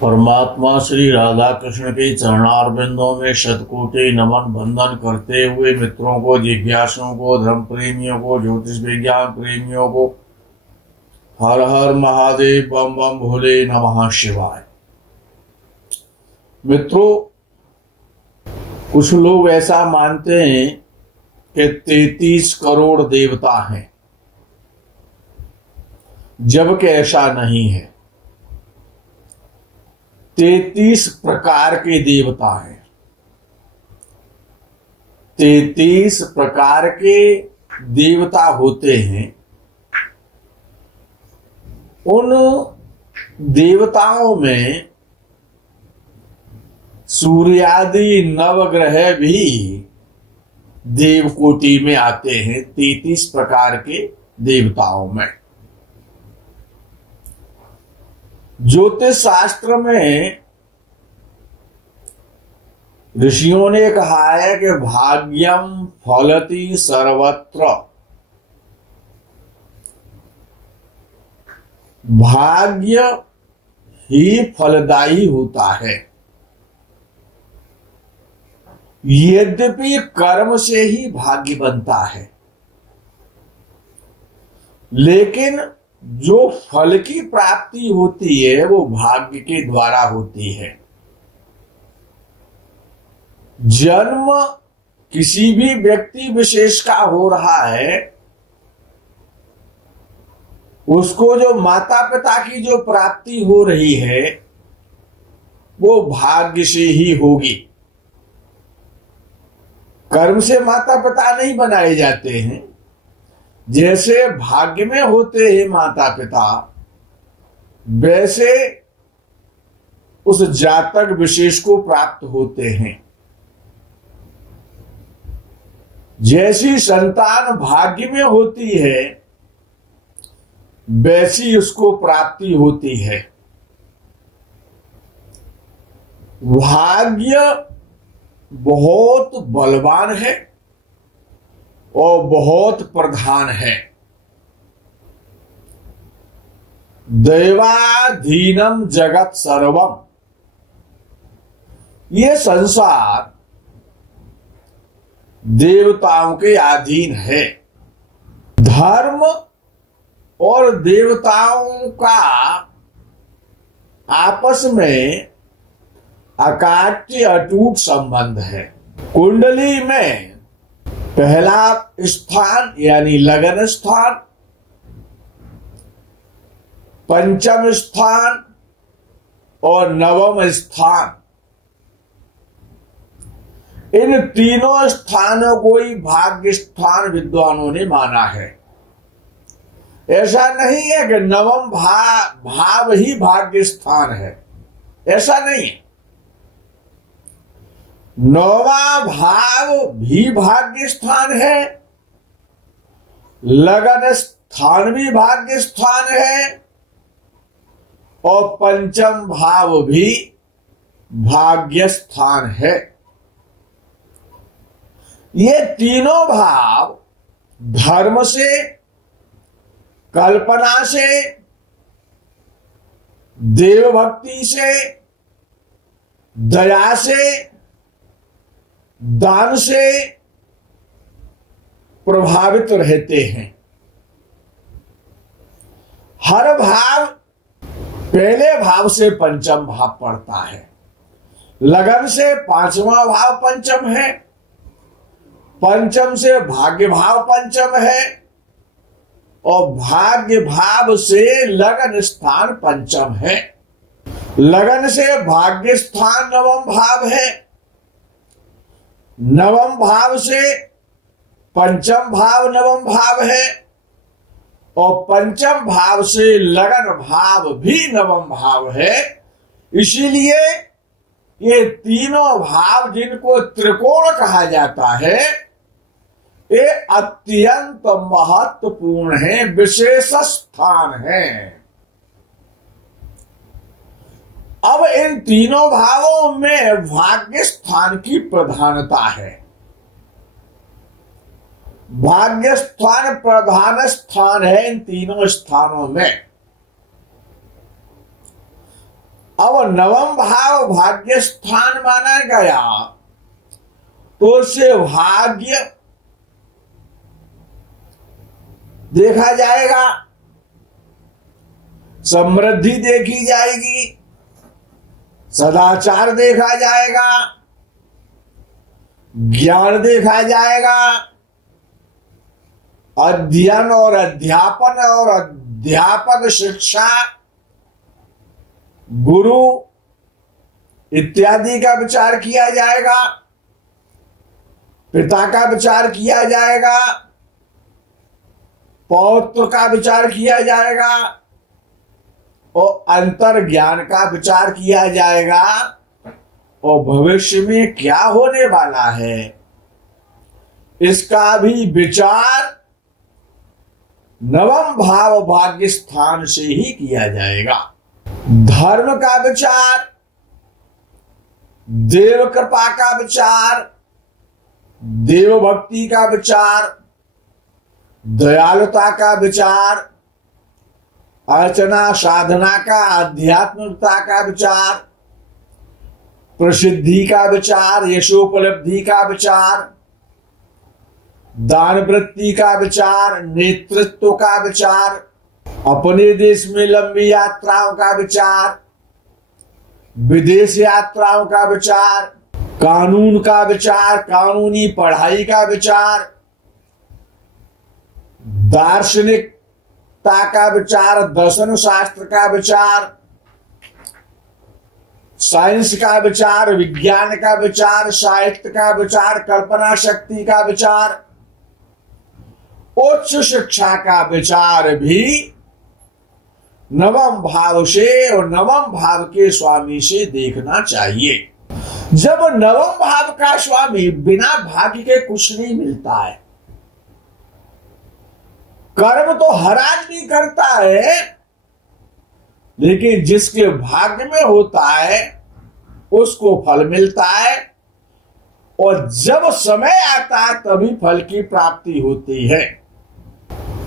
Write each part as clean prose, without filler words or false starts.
परमात्मा श्री राधा कृष्ण के चरणारविंदों में शतकोटि नमन बंदन करते हुए मित्रों को, जिज्ञासुओं को, धर्म प्रेमियों को, ज्योतिष विज्ञान प्रेमियों को हर हर महादेव, बम बम भोले, नमः शिवाय। मित्रों, कुछ लोग ऐसा मानते हैं कि 33 करोड़ देवता हैं, जबकि ऐसा नहीं है। 33 प्रकार के देवता हैं। 33 प्रकार के देवता होते हैं। उन देवताओं में सूर्यादि नवग्रह भी देवकोटि में आते हैं। 33 प्रकार के देवताओं में ज्योतिष शास्त्र में ऋषियों ने कहा है कि भाग्यम फलति सर्वत्र। भाग्य ही फलदायी होता है। यद्यपि कर्म से ही भाग्य बनता है, लेकिन जो फल की प्राप्ति होती है वो भाग्य के द्वारा होती है। जन्म किसी भी व्यक्ति विशेष का हो रहा है, उसको जो माता पिता की जो प्राप्ति हो रही है वो भाग्य से ही होगी। कर्म से माता पिता नहीं बनाए जाते हैं। जैसे भाग्य में होते हैं माता पिता, वैसे उस जातक विशेष को प्राप्त होते हैं। जैसी संतान भाग्य में होती है, वैसी उसको प्राप्ति होती है। भाग्य बहुत बलवान है और बहुत प्रधान है। दैवाधीनम जगत सर्वम। ये संसार देवताओं के अधीन है। धर्म और देवताओं का आपस में अकाट्य अटूट संबंध है। कुंडली में पहला स्थान यानी लगन स्थान, पंचम स्थान और नवम स्थान, इन तीनों स्थानों को ही भाग्य स्थान विद्वानों ने माना है। ऐसा नहीं है कि नवम भाव ही भाग्य स्थान है, ऐसा नहीं है। नौवां भाव भी भाग्य स्थान है, लगन स्थान भी भाग्य स्थान है और पंचम भाव भी भाग्य स्थान है। ये तीनों भाव धर्म से, कल्पना से, देवभक्ति से, दया से, दान से प्रभावित रहते हैं। हर भाव पहले भाव से पंचम भाव पड़ता है। लगन से पांचवा भाव पंचम है, पंचम से भाग्य भाव पंचम है और भाग्य भाव से लगन स्थान पंचम है। लगन से भाग्य स्थान नवम भाव है, नवम भाव से पंचम भाव नवम भाव है और पंचम भाव से लगन भाव भी नवम भाव है। इसीलिए ये तीनों भाव, जिनको त्रिकोण कहा जाता है, ये अत्यंत महत्वपूर्ण है, विशेष स्थान है। अब इन तीनों भावों में भाग्य स्थान की प्रधानता है। भाग्य स्थान प्रधान स्थान है इन तीनों स्थानों में। अब नवम भाव भाग्य स्थान माना गया तो उससे भाग्य देखा जाएगा, समृद्धि देखी जाएगी, सदाचार देखा जाएगा, ज्ञान देखा जाएगा, अध्ययन और अध्यापन और अध्यापक शिक्षा, गुरु इत्यादि का विचार किया जाएगा, पिता का विचार किया जाएगा, पौत्र का विचार किया जाएगा और अंतर ज्ञान का विचार किया जाएगा और भविष्य में क्या होने वाला है इसका भी विचार नवम भाव भाग्य स्थान से ही किया जाएगा। धर्म का विचार, देव कृपा का विचार, देव भक्ति का विचार, दयालुता का विचार, अर्चना साधना का, आध्यात्मिकता का विचार, प्रसिद्धि का विचार, यशोपलब्धि का विचार, दान वृत्ति का विचार, नेतृत्व का विचार, अपने देश में लंबी यात्राओं का विचार, विदेश यात्राओं का विचार, कानून का विचार, कानूनी पढ़ाई का विचार, दार्शनिकता का विचार, दर्शन शास्त्र का विचार, साइंस का विचार, विज्ञान का विचार, साहित्य का विचार, कल्पना शक्ति का विचार, उच्च शिक्षा का विचार भी नवम भाव से और नवम भाव के स्वामी से देखना चाहिए। जब नवम भाव का स्वामी बिना भाग्य के कुछ नहीं मिलता है। कर्म तो हर आदमी करता है, लेकिन जिसके भाग्य में होता है उसको फल मिलता है और जब समय आता है तभी फल की प्राप्ति होती है।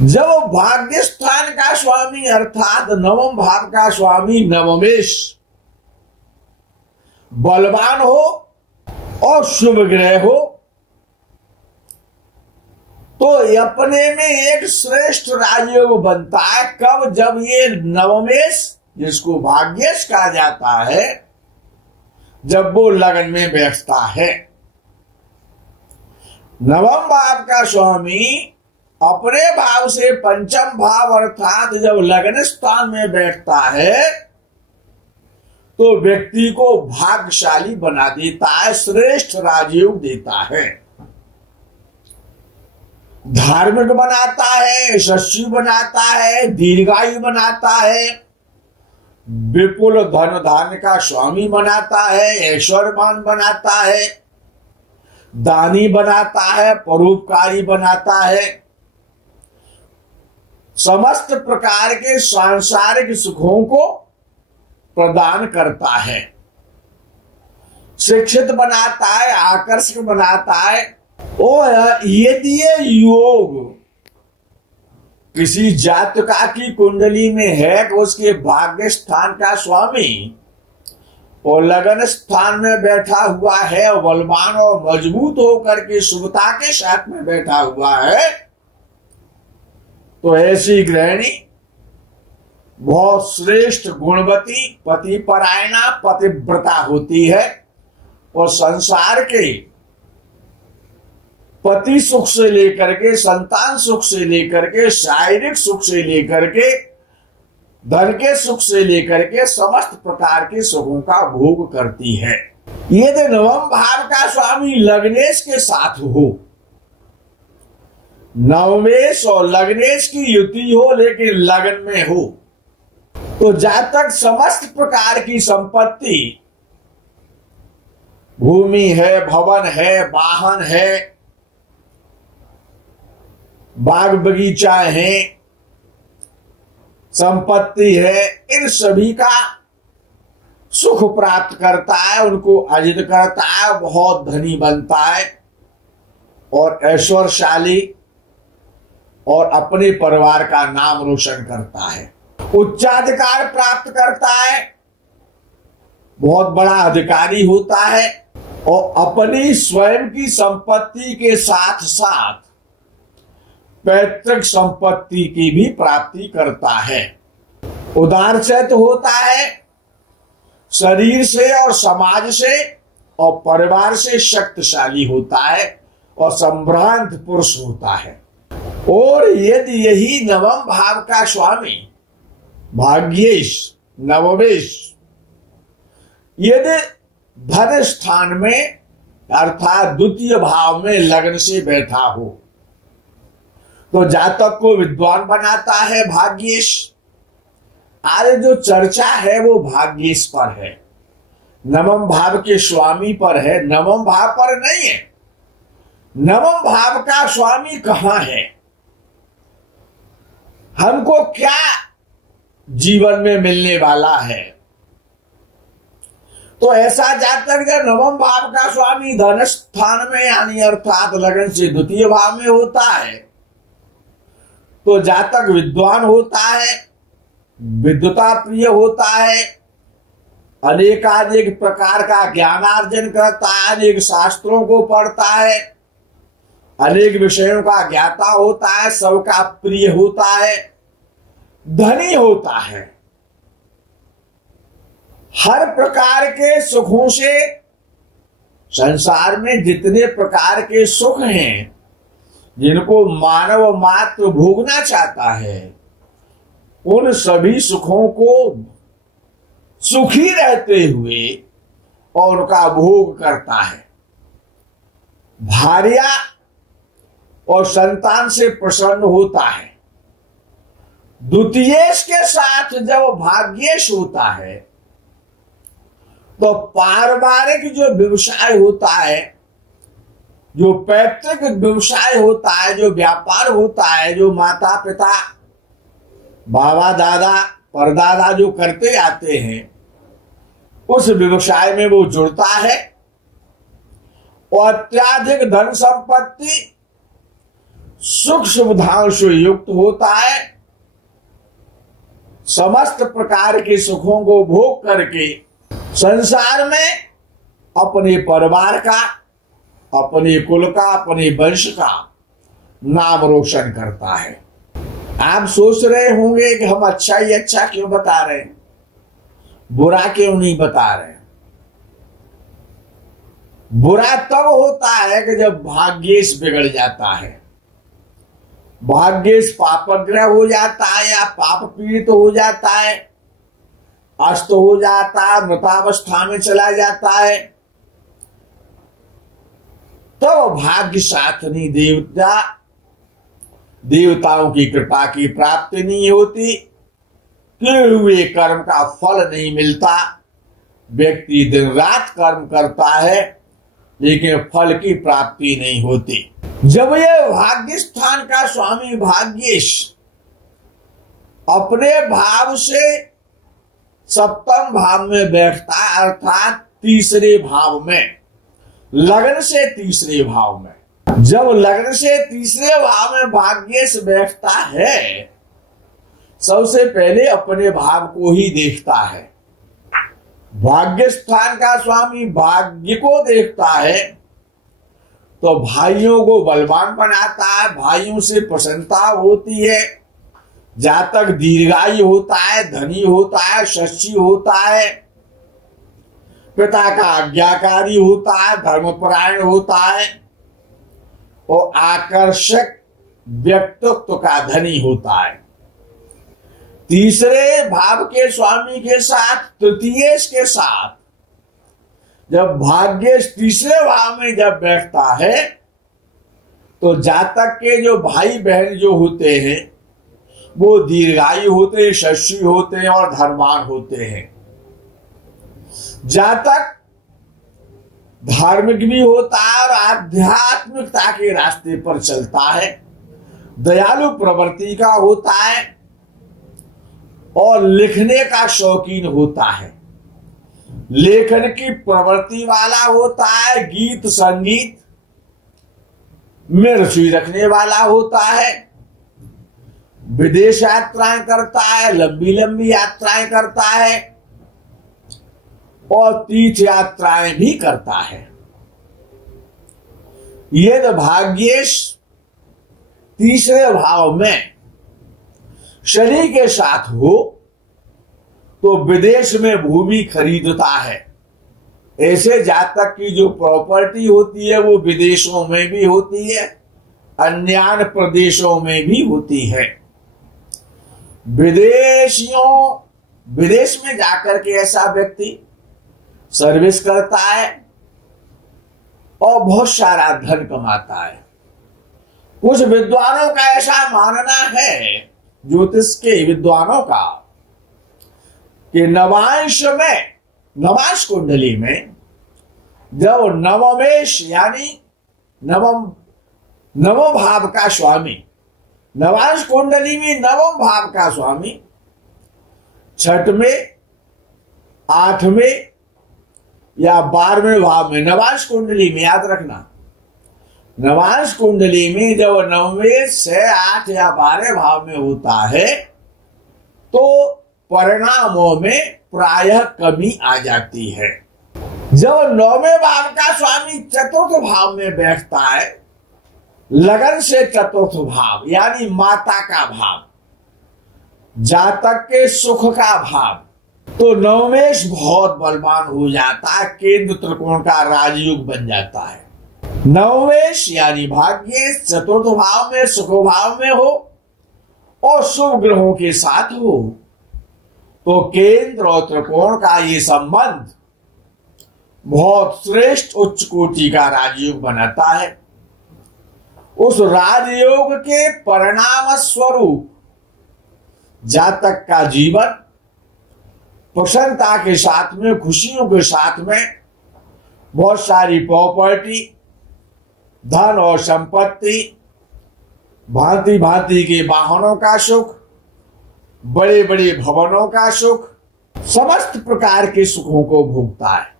जब भाग्य स्थान का स्वामी अर्थात नवम भाव का स्वामी नवमेश बलवान हो और शुभ ग्रह हो तो अपने में एक श्रेष्ठ राजयोग बनता है। कब? जब ये नवमेश, जिसको भाग्येश कहा जाता है, जब वो लगन में बैठता है। नवम भाव का स्वामी अपने भाव से पंचम भाव अर्थात जब लगन स्थान में बैठता है तो व्यक्ति को भाग्यशाली बना देता है, श्रेष्ठ राजयोग देता है, धार्मिक बनाता है, यशस्वी बनाता है, दीर्घायु बनाता है, विपुल धन धान्य का स्वामी बनाता है, ऐश्वर्यवान बनाता है, दानी बनाता है, परोपकारी बनाता है, समस्त प्रकार के सांसारिक सुखों को प्रदान करता है, शिक्षित बनाता है, आकर्षक बनाता है। और यदि ये योग किसी जातका की कुंडली में है तो उसके भाग्य स्थान का स्वामी और लगन स्थान में बैठा हुआ है और बलवान और मजबूत होकर के शुभता के साथ में बैठा हुआ है, तो ऐसी गृहिणी बहुत श्रेष्ठ गुणवती पतिपरायणा पतिव्रता होती है और संसार के पति सुख से लेकर के, संतान सुख से लेकर के, शारीरिक सुख से लेकर के, धन के सुख से लेकर के समस्त प्रकार के सुखों का भोग करती है। यदि नवम भाव का स्वामी लग्नेश के साथ हो, नवमेश और लग्नेश की युति हो लेकिन लगन में हो, तो जातक समस्त प्रकार की संपत्ति, भूमि है, भवन है, वाहन है, बाग बगीचा है, संपत्ति है, इन सभी का सुख प्राप्त करता है, उनको अर्जित करता है, बहुत धनी बनता है और ऐश्वर्यशाली और अपने परिवार का नाम रोशन करता है, उच्चाधिकार प्राप्त करता है, बहुत बड़ा अधिकारी होता है और अपनी स्वयं की संपत्ति के साथ साथ पैतृक संपत्ति की भी प्राप्ति करता है। उदार चरित्र होता है, शरीर से और समाज से और परिवार से शक्तिशाली होता है और संभ्रांत पुरुष होता है। और यदि यही नवम भाव का स्वामी भाग्येश नवमेश यदि धन स्थान में अर्थात द्वितीय भाव में लग्न से बैठा हो तो जातक को विद्वान बनाता है भाग्येश। आज जो चर्चा है वो भाग्येश पर है, नवम भाव के स्वामी पर है, नवम भाव पर नहीं है। नवम भाव का स्वामी कहां है, हमको क्या जीवन में मिलने वाला है। तो ऐसा जातक जब नवम भाव का स्वामी धन स्थान में यानी अर्थात लगन से द्वितीय भाव में होता है तो जातक विद्वान होता है, विद्वता प्रिय होता है, अनेकानेक प्रकार का ज्ञानार्जन करता है, अनेक शास्त्रों को पढ़ता है, अनेक विषयों का ज्ञाता होता है, सबका प्रिय होता है, धनी होता है। हर प्रकार के सुखों से संसार में जितने प्रकार के सुख हैं जिनको मानव मात्र भोगना चाहता है उन सभी सुखों को सुखी रहते हुए और उनका भोग करता है। भार्या और संतान से प्रसन्न होता है। द्वितीयेश के साथ जब भाग्येश होता है तो पारिवारिक जो व्यवसाय होता है, जो पैतृक व्यवसाय होता है, जो व्यापार होता है, जो माता पिता बाबा दादा परदादा जो करते आते हैं उस व्यवसाय में वो जुड़ता है और अत्याधिक धन संपत्ति सुख सुविधाओं से युक्त होता है। समस्त प्रकार के सुखों को भोग करके संसार में अपने परिवार का, अपने कुल का, अपने वंश का नाम रोशन करता है। आप सोच रहे होंगे कि हम अच्छा ही अच्छा क्यों बता रहे हैं, बुरा क्यों नहीं बता रहे। बुरा तब होता है कि जब भाग्येश बिगड़ जाता है, भाग्येश पापग्रह हो जाता है या पाप पीड़ित हो जाता है, अस्त हो जाता है, मृतावस्था में चला जाता है, तो भाग्य साथनी देवताओं की कृपा की प्राप्ति नहीं होती, किए हुए कर्म का फल नहीं मिलता। व्यक्ति दिन रात कर्म करता है लेकिन फल की प्राप्ति नहीं होती। जब ये भाग्य स्थान का स्वामी भाग्येश अपने भाव से सप्तम भाव में बैठता है अर्थात तीसरे भाव में, लग्न से तीसरे भाव में, जब लग्न से तीसरे भाव में भाग्येश बैठता है सबसे पहले अपने भाव को ही देखता है। भाग्य स्थान का स्वामी भाग्य को देखता है तो भाइयों को बलवान बनाता है, भाइयों से प्रसन्नता होती है, जातक दीर्घायु होता है, धनी होता है, शस्त्री होता है, पिता का आज्ञाकारी होता है, धर्मपरायण होता है और आकर्षक व्यक्तित्व का धनी होता है। तीसरे भाव के स्वामी के साथ तृतीयेश के साथ जब भाग्येश तीसरे भाव में जब बैठता है तो जातक के जो भाई बहन जो होते हैं वो दीर्घायु होते हैं, शस्त्री होते हैं और धर्मान होते हैं। जातक धार्मिक भी होता है और आध्यात्मिकता के रास्ते पर चलता है, दयालु प्रवृत्ति का होता है और लिखने का शौकीन होता है, लेखन की प्रवृत्ति वाला होता है, गीत संगीत में रुचि रखने वाला होता है, विदेश यात्राएं करता है, लंबी लंबी यात्राएं करता है और तीर्थ यात्राएं भी करता है। यदि भाग्येश तीसरे भाव में शनि के साथ हो तो विदेश में भूमि खरीदता है। ऐसे जातक की जो प्रॉपर्टी होती है वो विदेशों में भी होती है, अन्य प्रदेशों में भी होती है। विदेश में जाकर के ऐसा व्यक्ति सर्विस करता है और बहुत सारा धन कमाता है। कुछ विद्वानों का ऐसा मानना है, ज्योतिष के विद्वानों का, कि नवांश कुंडली में जब नवमेश यानी नवम भाव का स्वामी, नवांश कुंडली में नवम भाव का स्वामी 6वें, 8वें या 12वें भाव में, नवांश कुंडली में याद रखना, नवांश कुंडली में जब 9वें से 8 या 12 भाव में होता है तो परिणामों में प्रायः कमी आ जाती है। जब 9वें भाव का स्वामी 4th भाव में बैठता है, लगन से 4th भाव यानी माता का भाव, जातक के सुख का भाव, तो नवमेश बहुत बलवान हो जाता है, केंद्र त्रिकोण का राजयोग बन जाता है। नवमेश यानी भाग्य 4th भाव में, सुख भाव में हो और शुभ ग्रहों के साथ हो तो केंद्र और त्रिकोण का ये संबंध बहुत श्रेष्ठ उच्च कोटि का राजयोग बनाता है। उस राजयोग के परिणाम स्वरूप जातक का जीवन प्रसन्नता के साथ में, खुशियों के साथ में, बहुत सारी प्रॉपर्टी, धन और संपत्ति, भांति भांति के वाहनों का सुख, बड़े बड़े भवनों का सुख, समस्त प्रकार के सुखों को भोगता है।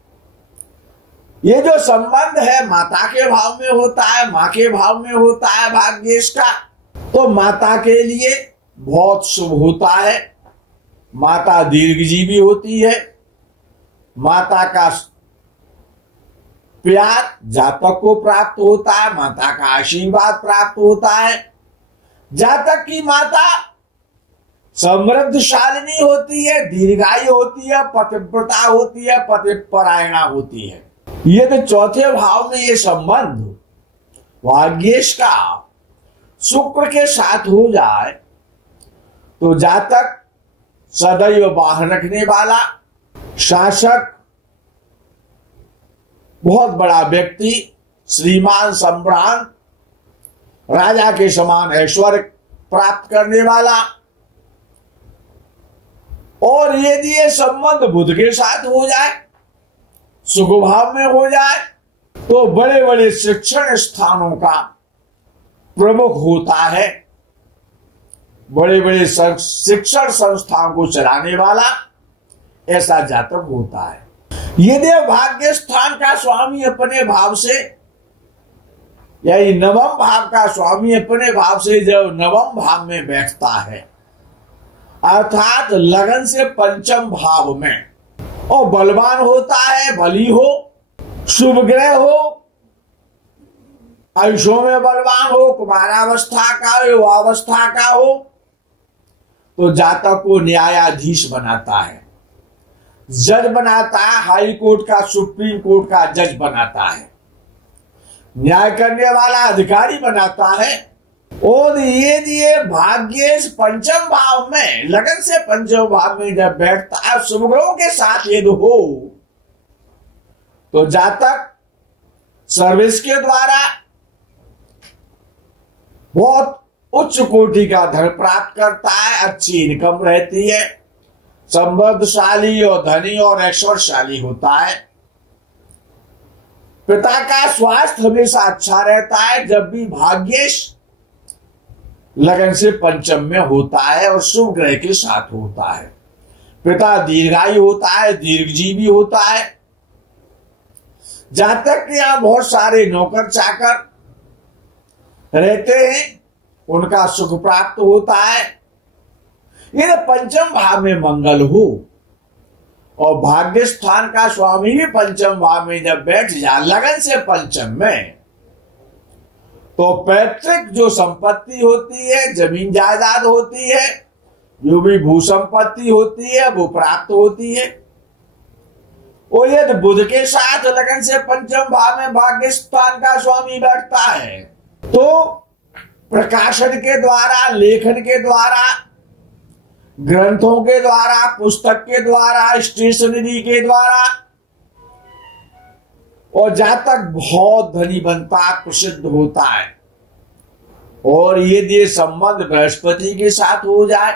ये जो संबंध है माता के भाव में होता है, माँ के भाव में होता है भाग्येश का, तो माता के लिए बहुत शुभ होता है। माता दीर्घजीवी होती है। माता का प्यार जातक को प्राप्त होता है, माता का आशीर्वाद प्राप्त होता है। जातक की माता समृद्धशालिनी होती है, दीर्घायु होती है, पतिव्रता होती है, पतिपरायणा होती है। ये तो 4थे भाव में ये संबंध भाग्येश का शुक्र के साथ हो जाए तो जातक सदैव बाहर रखने वाला, शासक, बहुत बड़ा व्यक्ति, श्रीमान, सम्राट, राजा के समान ऐश्वर्य प्राप्त करने वाला। और यदि ये संबंध बुध के साथ हो जाए, सुख भाव में हो जाए, तो बड़े बड़े शिक्षण स्थानों का प्रमुख होता है। बड़े बड़े शिक्षण संस्थाओं को चलाने वाला ऐसा जातक होता है। यदि भाग्य स्थान का स्वामी अपने भाव से, यानी नवम भाव का स्वामी अपने भाव से जब नवम भाव में बैठता है, अर्थात लगन से 5म भाव में, और बलवान होता है, बली हो, शुभ ग्रह हो, आयुषों में बलवान हो, कुमारावस्था का, युवावस्था का हो, तो जातक को न्यायाधीश बनाता है, जज बनाता है, हाई कोर्ट का, सुप्रीम कोर्ट का जज बनाता है, न्याय करने वाला अधिकारी बनाता है। और ये भाग्येश 5म भाव में, लगन से 5म भाव में जब बैठता है, शुभ ग्रहों के साथ यदि हो तो जातक सर्विस के द्वारा बहुत उच्च कोटि का धन प्राप्त करता है, अच्छी इनकम रहती है, समृद्धशाली और धनी और ऐश्वर्यशाली होता है। पिता का स्वास्थ्य हमेशा अच्छा रहता है जब भी भाग्येश लगन से 5म में होता है और शुभ ग्रह के साथ होता है। पिता दीर्घायु होता है, दीर्घजीवी होता है। जातक के यहां बहुत सारे नौकर चाकर रहते हैं, उनका सुख प्राप्त होता है। यदि 5म भाव में मंगल हो और भाग्य स्थान का स्वामी भी पंचम भाव में जब बैठ जाए लगन से पंचम में, तो पैतृक जो संपत्ति होती है, जमीन जायदाद होती है, जो भी भू संपत्ति होती है वो प्राप्त होती है। और यदि बुध के साथ लगन से पंचम भाव में भाग्य स्थान का स्वामी बैठता है तो प्रकाशन के द्वारा, लेखन के द्वारा, ग्रंथों के द्वारा, पुस्तक के द्वारा, स्टेशनरी के द्वारा और जातक बहुत धनी बनता, प्रसिद्ध होता है। और यदि संबंध बृहस्पति के साथ हो जाए,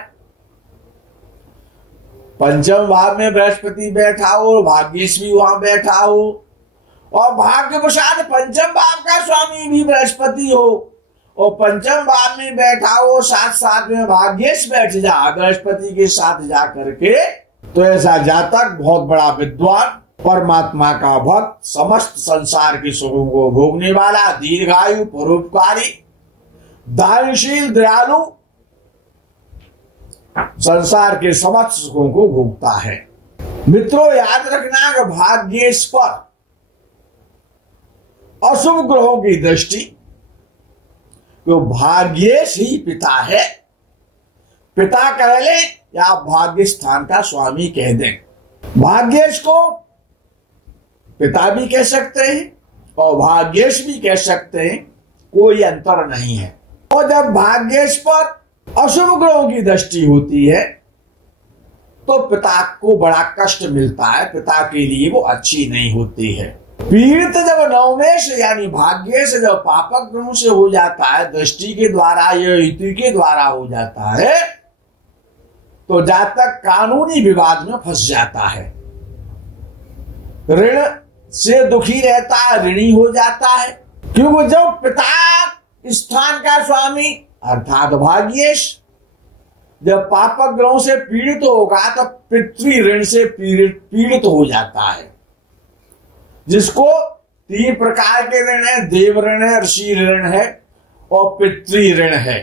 पंचम भाव में बृहस्पति बैठा हो, भाग्येश भी वहां बैठा हो और भाग्यवशात पंचम भाव का स्वामी भी बृहस्पति हो और पंचम भाव में बैठा हो, साथ साथ में भाग्येश बैठ जा बृहस्पति के साथ जा करके, तो ऐसा जातक बहुत बड़ा विद्वान, परमात्मा का भक्त, समस्त संसार के सुखों को भोगने वाला, दीर्घायु, परोपकारी, दानशील, दयालु, संसार के समस्त सुखों को भोगता है। मित्रों याद रखना कि भाग्येश पर अशुभ ग्रहों की दृष्टि, तो भाग्येश ही पिता है, पिता कह ले या भाग्य स्थान का स्वामी कह दें। भाग्येश को पिता भी कह सकते हैं और भाग्येश भी कह सकते हैं, कोई अंतर नहीं है। और जब भाग्येश पर अशुभ ग्रहों की दृष्टि होती है तो पिता को बड़ा कष्ट मिलता है, पिता के लिए वो अच्छी नहीं होती है। पीड़ित जब नवमेश यानी भाग्येश जब पापक ग्रहों से हो जाता है, दृष्टि के द्वारा या युति के द्वारा हो जाता है, तो जातक कानूनी विवाद में फंस जाता है, ऋण से दुखी रहता है, ऋणी हो जाता है। क्योंकि जब पिता स्थान का स्वामी अर्थात भाग्येश जब पापक ग्रहों से पीड़ित होगा तो पितृ ऋण से पीड़ित हो जाता है, जिसको 3 प्रकार के ऋण है, देव ऋण है, ऋषि ऋण है और पितृ ऋण है।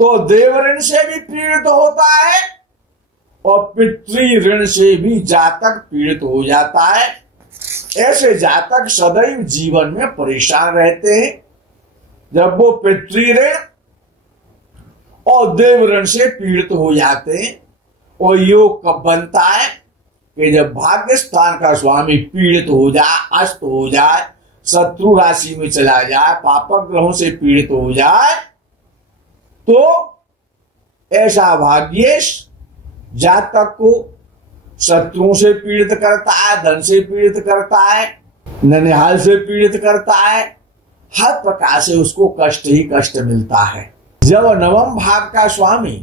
तो देव ऋण से भी पीड़ित होता है और पितृ ऋण से भी जातक पीड़ित हो जाता है। ऐसे जातक सदैव जीवन में परेशान रहते हैं। जब वो पितृ ऋण और देव ऋण से पीड़ित हो जाते हैं, और योग कब बनता है कि जब भाग्य स्थान का स्वामी पीड़ित हो जाए, अस्त हो जाए, शत्रु राशि में चला जाए, पापक ग्रहों से पीड़ित हो जाए, तो ऐसा भाग्येश जातक को शत्रुओं से पीड़ित करता है, धन से पीड़ित करता है, ननिहाल से पीड़ित करता है, हर प्रकार से उसको कष्ट ही कष्ट मिलता है। जब नवम भाव का स्वामी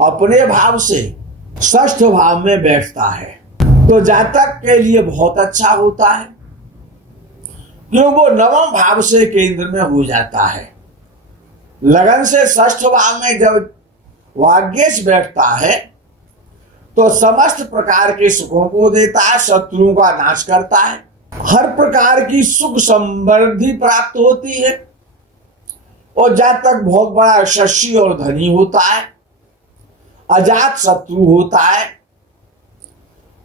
अपने भाव से षष्ठ भाव में बैठता है तो जातक के लिए बहुत अच्छा होता है, क्यों वो नवम भाव से केंद्र में हो जाता है। लगन से षष्ठ भाव में जब भाग्येश बैठता है तो समस्त प्रकार के सुखों को देता है, शत्रुओं का नाश करता है, हर प्रकार की सुख समृद्धि प्राप्त होती है और जातक बहुत बड़ा यशस्वी और धनी होता है, अजात शत्रु होता है।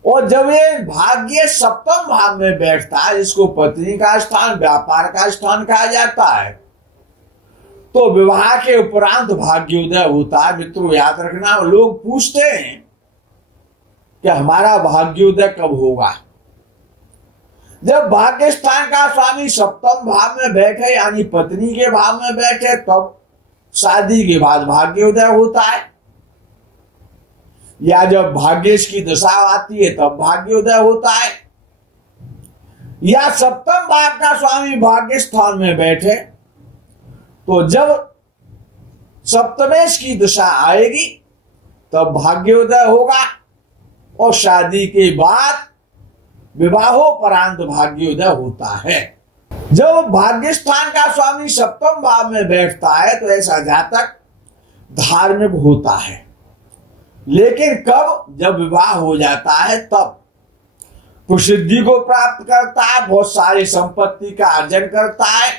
और जब ये भाग्य सप्तम भाव में बैठता है, जिसको पत्नी का स्थान, व्यापार का स्थान कहा जाता है, तो विवाह के उपरांत भाग्योदय होता है। मित्रों याद रखना, लोग पूछते हैं कि हमारा भाग्योदय कब होगा। जब भाग्य स्थान का स्वामी सप्तम भाव में बैठे यानी पत्नी के भाव में बैठे, तब शादी के बाद भाग्योदय होता है, या जब भाग्येश की दशा आती है तब भाग्योदय होता है, या सप्तम भाव का स्वामी भाग्य स्थान में बैठे तो जब सप्तमेश की दशा आएगी तब भाग्योदय होगा, और शादी के बाद विवाहोपरांत भाग्योदय होता है। जब भाग्य स्थान का स्वामी सप्तम भाव में बैठता है तो ऐसा जातक धार्मिक होता है, लेकिन कब, जब विवाह हो जाता है तब प्रसिद्धि को प्राप्त करता है, बहुत सारी संपत्ति का अर्जन करता है,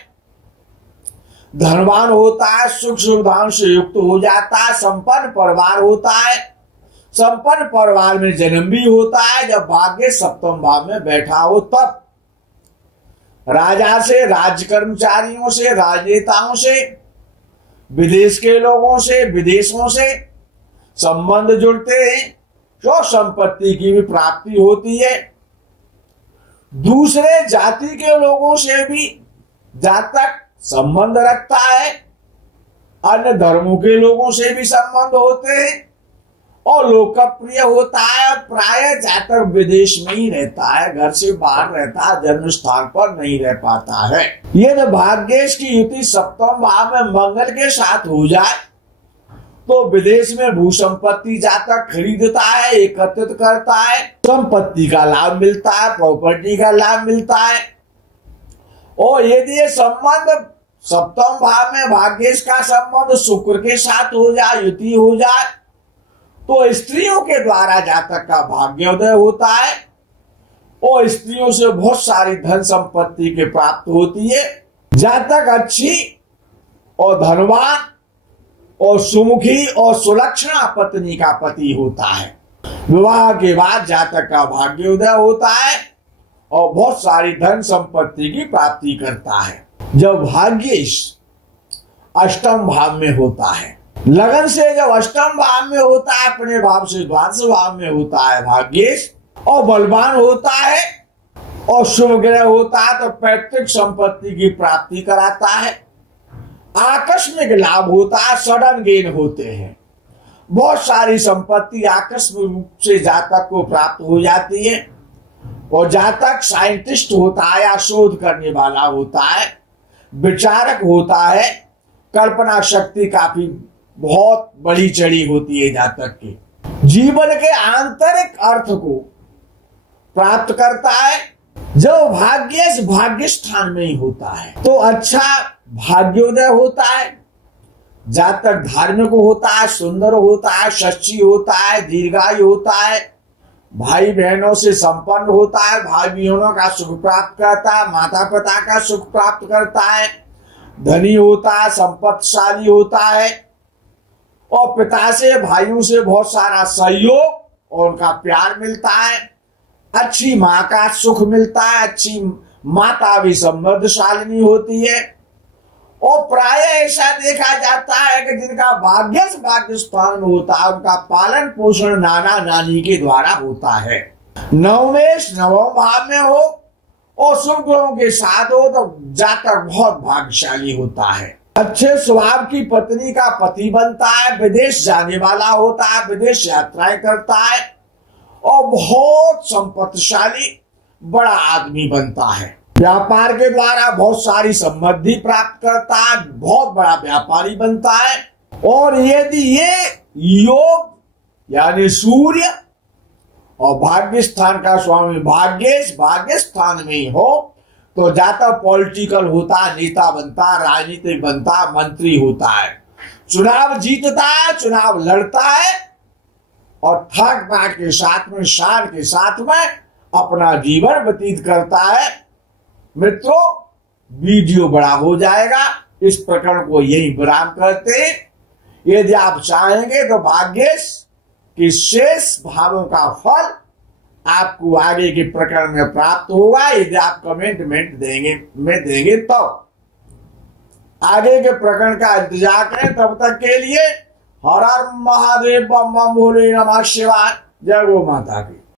धनवान होता है, सुख सुविधाओं से युक्त हो जाता है, संपन्न परिवार होता है, संपन्न परिवार में जन्म भी होता है जब भाग्य सप्तम भाव में बैठा हो तब। राजा से, राज्य कर्मचारियों से, राजनेताओं से, विदेश के लोगों से, विदेशों से संबंध जुड़ते हैं तो संपत्ति की भी प्राप्ति होती है। दूसरे जाति के लोगों से भी जातक संबंध रखता है, अन्य धर्मों के लोगों से भी संबंध होते हैं और लोकप्रिय होता है। प्राय जातक विदेश में ही रहता है, घर से बाहर रहता है, जन्म स्थान पर नहीं रह पाता है। यदि भाग्येश की युति सप्तम भाव में मंगल के साथ हो जाए तो विदेश में भू संपत्ति जातक खरीदता है, एकत्रित करता है, संपत्ति का लाभ मिलता है, प्रॉपर्टी का लाभ मिलता है। और यदि ये संबंध सप्तम भाव में भाग्येश का संबंध शुक्र के साथ हो जाए, युति हो जाए, तो स्त्रियों के द्वारा जातक का भाग्योदय होता है और स्त्रियों से बहुत सारी धन संपत्ति की प्राप्त होती है। जातक अच्छी और धनवान और सुमुखी और सुलक्षणा पत्नी का पति होता है। विवाह के बाद जातक का भाग्योदय होता है और बहुत सारी धन संपत्ति की प्राप्ति करता है। जब भाग्येश अष्टम भाव में होता है, लगन से जब अष्टम भाव में होता है, अपने भाव से द्वादश भाव में होता है भाग्येश और बलवान होता है और शुभ ग्रह होता है तो पैतृक संपत्ति की प्राप्ति कराता है। आकस्मिक लाभ होता है, सडन गेन होते हैं, बहुत सारी संपत्ति आकस्मिक रूप से जातक को प्राप्त हो जाती है। और जातक साइंटिस्ट होता है या शोध करने वाला होता है, विचारक होता है, कल्पना शक्ति काफी बहुत बड़ी चढ़ी होती है जातक की। जीवन के आंतरिक अर्थ को प्राप्त करता है। जब भाग्येश भाग्य स्थान में ही होता है तो अच्छा भाग्योदय होता है। जातक धार्मिक होता है, सुंदर होता है, सच्ची होता है, दीर्घायु होता है, भाई बहनों से संपन्न होता है, भाई बहनों का सुख प्राप्त करता है, माता पिता का सुख प्राप्त करता है, धनी होता है, संपत्तिशाली होता है और पिता से, भाइयों से बहुत सारा सहयोग और उनका प्यार मिलता है। अच्छी माँ का सुख मिलता है, अच्छी माता भी समृद्धशालिनी होती है। और प्राय ऐसा देखा जाता है कि जिनका भाग्य स्थान में होता है उनका पालन पोषण नाना नानी के द्वारा होता है। नवमेश नवम भाव में हो और शुभ ग्रहों के साथ हो तो जातक बहुत भाग्यशाली होता है। अच्छे स्वभाव की पत्नी का पति बनता है, विदेश जाने वाला होता है, विदेश यात्राएं करता है और बहुत संपत्तिशाली बड़ा आदमी बनता है। व्यापार के द्वारा बहुत सारी समृद्धि प्राप्त करता है, बहुत बड़ा व्यापारी बनता है। और यदि ये योग यानी सूर्य और भाग्य स्थान का स्वामी भाग्येश भाग्य स्थान में ही हो तो जातक पॉलिटिकल होता है, नेता बनता है, राजनीतिक बनता है, मंत्री होता है, चुनाव जीतता है, चुनाव लड़ता है और ठाक बाट के साथ में, शान के साथ में अपना जीवन व्यतीत करता है। मित्रों, वीडियो बड़ा हो जाएगा, इस प्रकरण को यही विराम करते हैं। यदि आप चाहेंगे तो भाग्येश के शेष भावों का फल आपको आगे के प्रकरण में प्राप्त होगा यदि आप कमेंट देंगे तो। आगे के प्रकरण का इंतजार करें, तब तक के लिए हर हर महादेव बम बम भोले नमः शिवाय। जय गो माता की।